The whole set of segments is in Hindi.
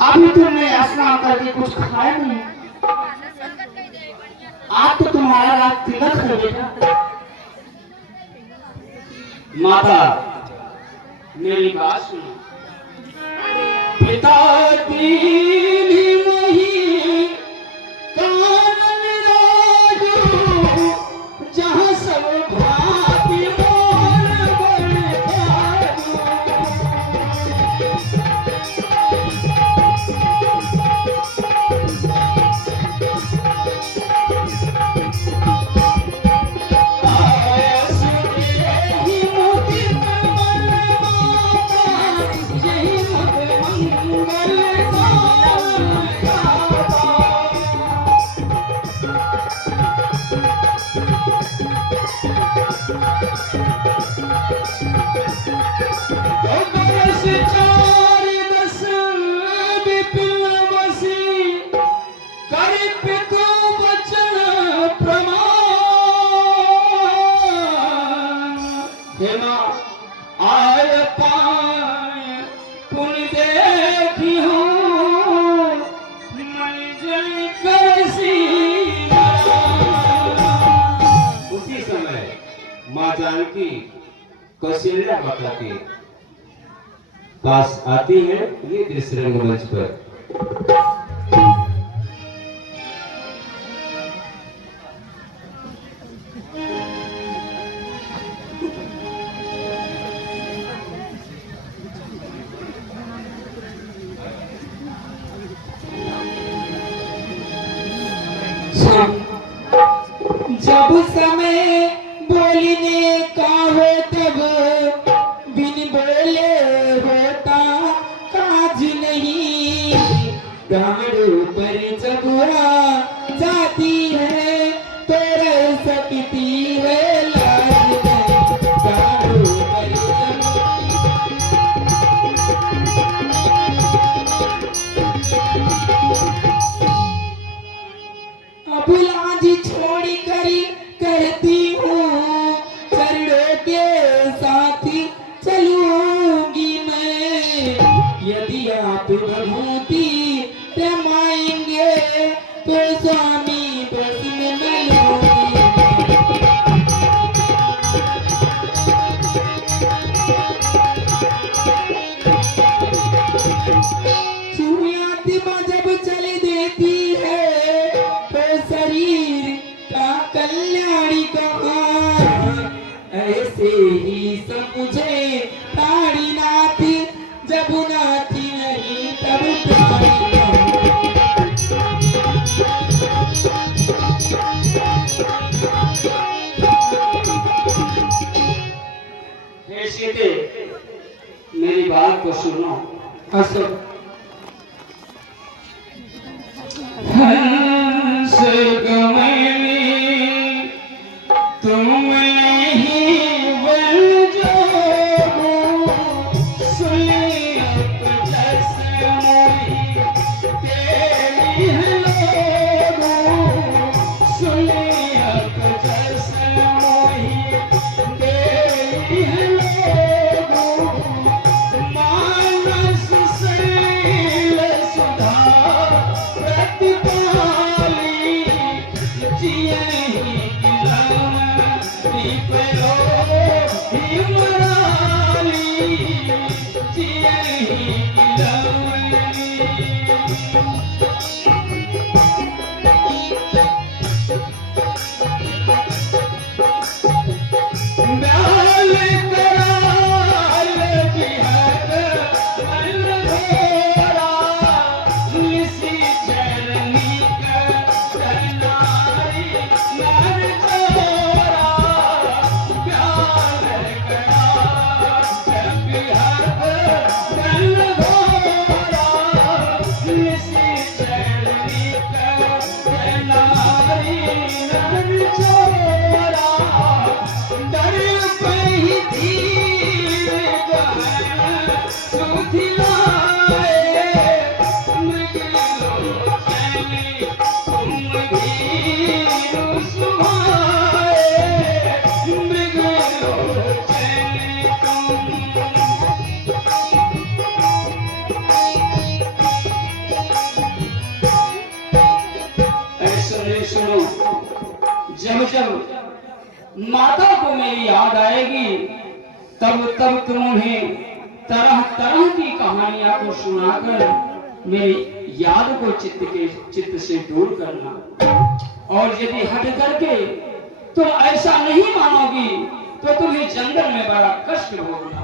अभी तुमने स्नान करके कुछ खाया नहीं। आज तो तुम्हारा रात तिलक है बेटा। माता मेरी बात सुनो। पिता दीनी मोही कानन राजू, जहाँ सब भांति मोर बरसाजू। माँ जानकी कौशल्या माता के पास आती है। ये दृश्य रंगमंच पर जब समय बोलने का हो तब बिन बोले होता काज नहीं। गाड़ों पर जब आ जाती है तो रह सकती है लाज नहीं। गाड़ों पर अब लाज छोड़ कर कहती हूँ चरणों के साथ चलूंगी मैं। यदि आप विभूति रमाएंगे तो स्वामी बस में मिलूंगी। सुइयां जब चल देती है तो शरीर का कल्याणी कहाँ। ऐसे ही समझे ताड़ी नाथ, जब नाथी नहीं तब ताड़ी हे सीते, मेरी बात को सुनो। हंसो। हंस गमनी तुम नहीं बन जाओ, सुनियत जस मोही तेरी है लोगो। सुनियत जस मोही तेरी है लोगो। मानस से सुनो, जब जब माता को मेरी याद आएगी तब तब तुम उन्हें तरह तरह की कहानियां को सुनाकर मेरी याद को चित्त से दूर करना। और यदि हट करके तुम ऐसा नहीं मानोगी तो तुम्हें जंगल में बड़ा कष्ट भोगना।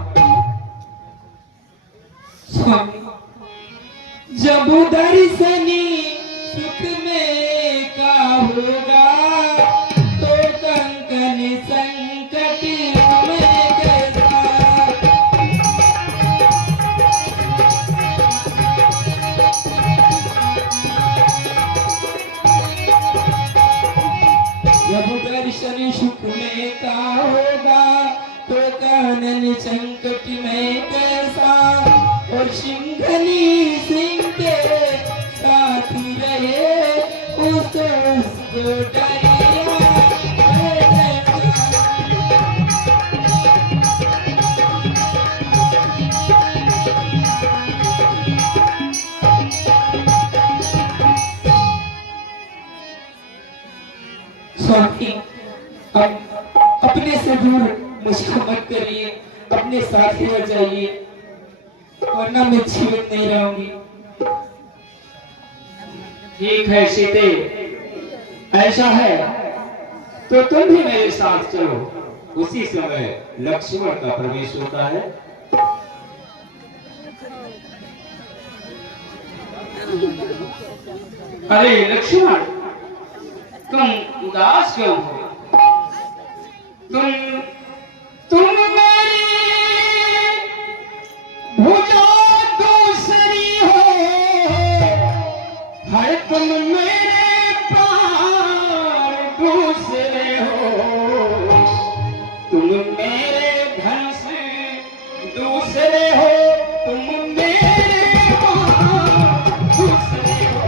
जब दर्शनी सुख में का होगा तो कंकन संकट में कैसा। जब दर्शनी सुख में का होगा तो कानन संकट में कैसा। और सिंघनी सिंह के साथी रहे उसको डरिया। स्वामी, अब अपने से दूर मुझको मत करिए, अपने साथ ही रह जाइए, वरना मैं जीवित नहीं रहूंगी। ठीक है सीते, ऐसा है तो तुम भी मेरे साथ चलो। उसी समय लक्ष्मण का प्रवेश होता है। अरे लक्ष्मण, तुम उदास क्यों हो? तुम मेरी भुजा दूसरी हो, हर तुम मेरे प्राण दूसरे हो। तुम मेरे धन से दूसरे हो, तुम मेरे प्राण दूसरे हो।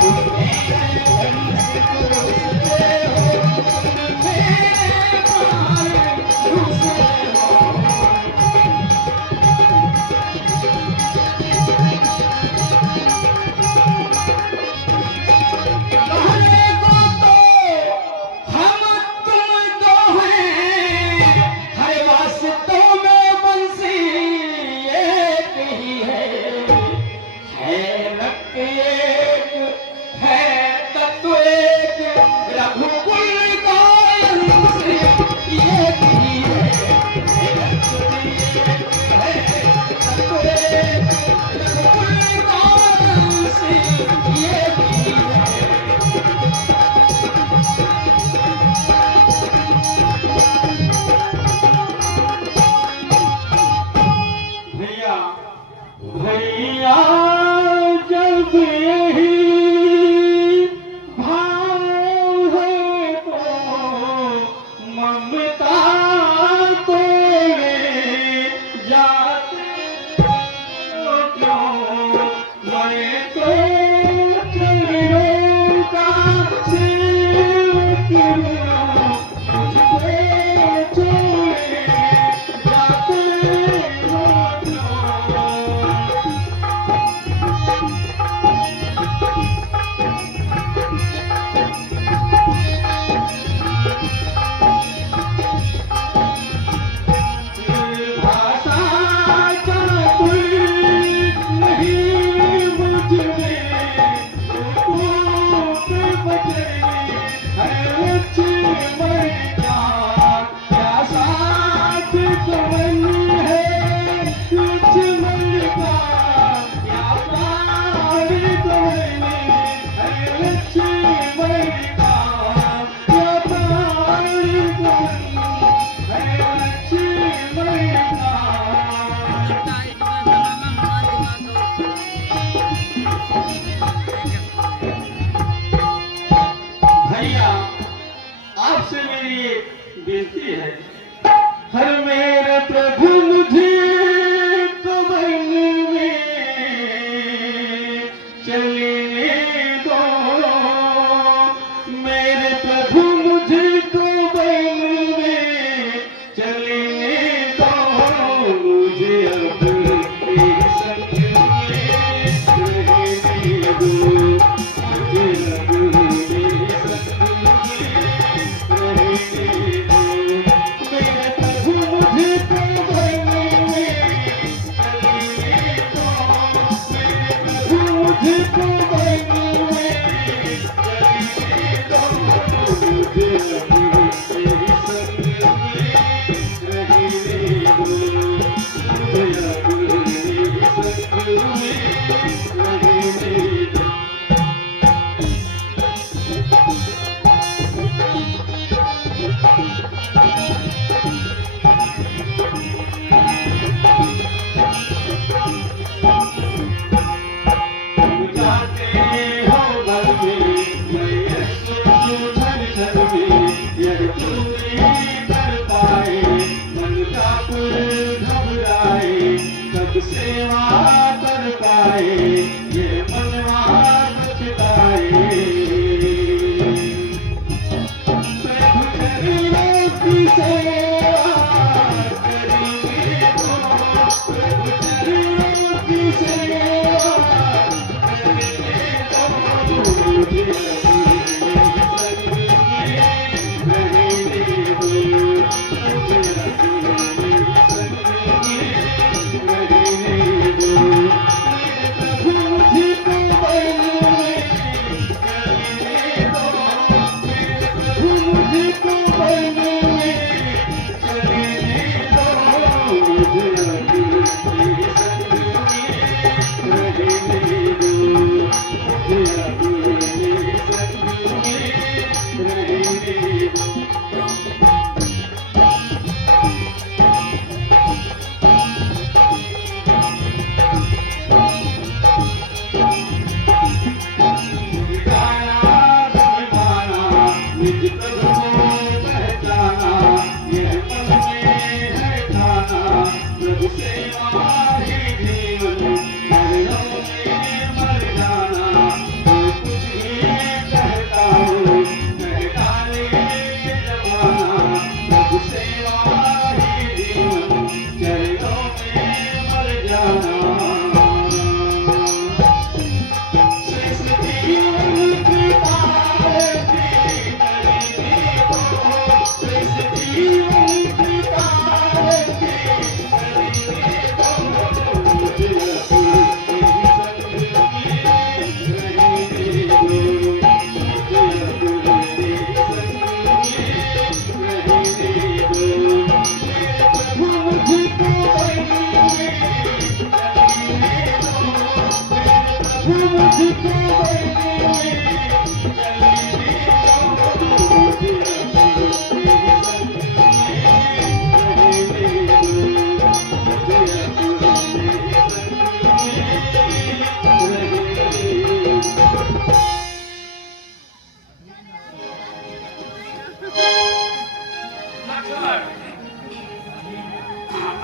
तुम मेरे धन से दूसरे हो, तुम मेरे प्राण दूसरे हो। कहने को तो हम तुम दो हैं, हर वास्तव में बंसी एक ही है रक्त एक, है तत्व एक, रघुकुल का अंश एक ही है रक्त एक, है तत्व एक, रघुकुल का अंश एक ही है। भैया भैया जब यही भाव है तो ममता को ले जाते हो क्यों। मैं तो चरणों का सेवक हूँ, मुझको छोड़े जाते हो क्यों। भाषा चातुर नहीं मुझ में, कूट बचे है लक्ष्मण का। क्या साथ कवन है लक्ष्मण का, क्या प्यार कवन है लक्ष्मण का, क्या प्यार कवन है लक्ष्मण का। भैया, आपसे मेरी एक बेनती है, हर मेरे प्रभु मुझे कवन में चलने दो। मेरे प्रभु मुझे कवन में चलने दो। मुझे अब तेरे संग में रहने दो। मुझे अब तेरे संग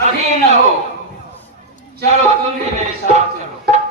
अधीन न हो, चलो तुम भी मेरे साथ चलो।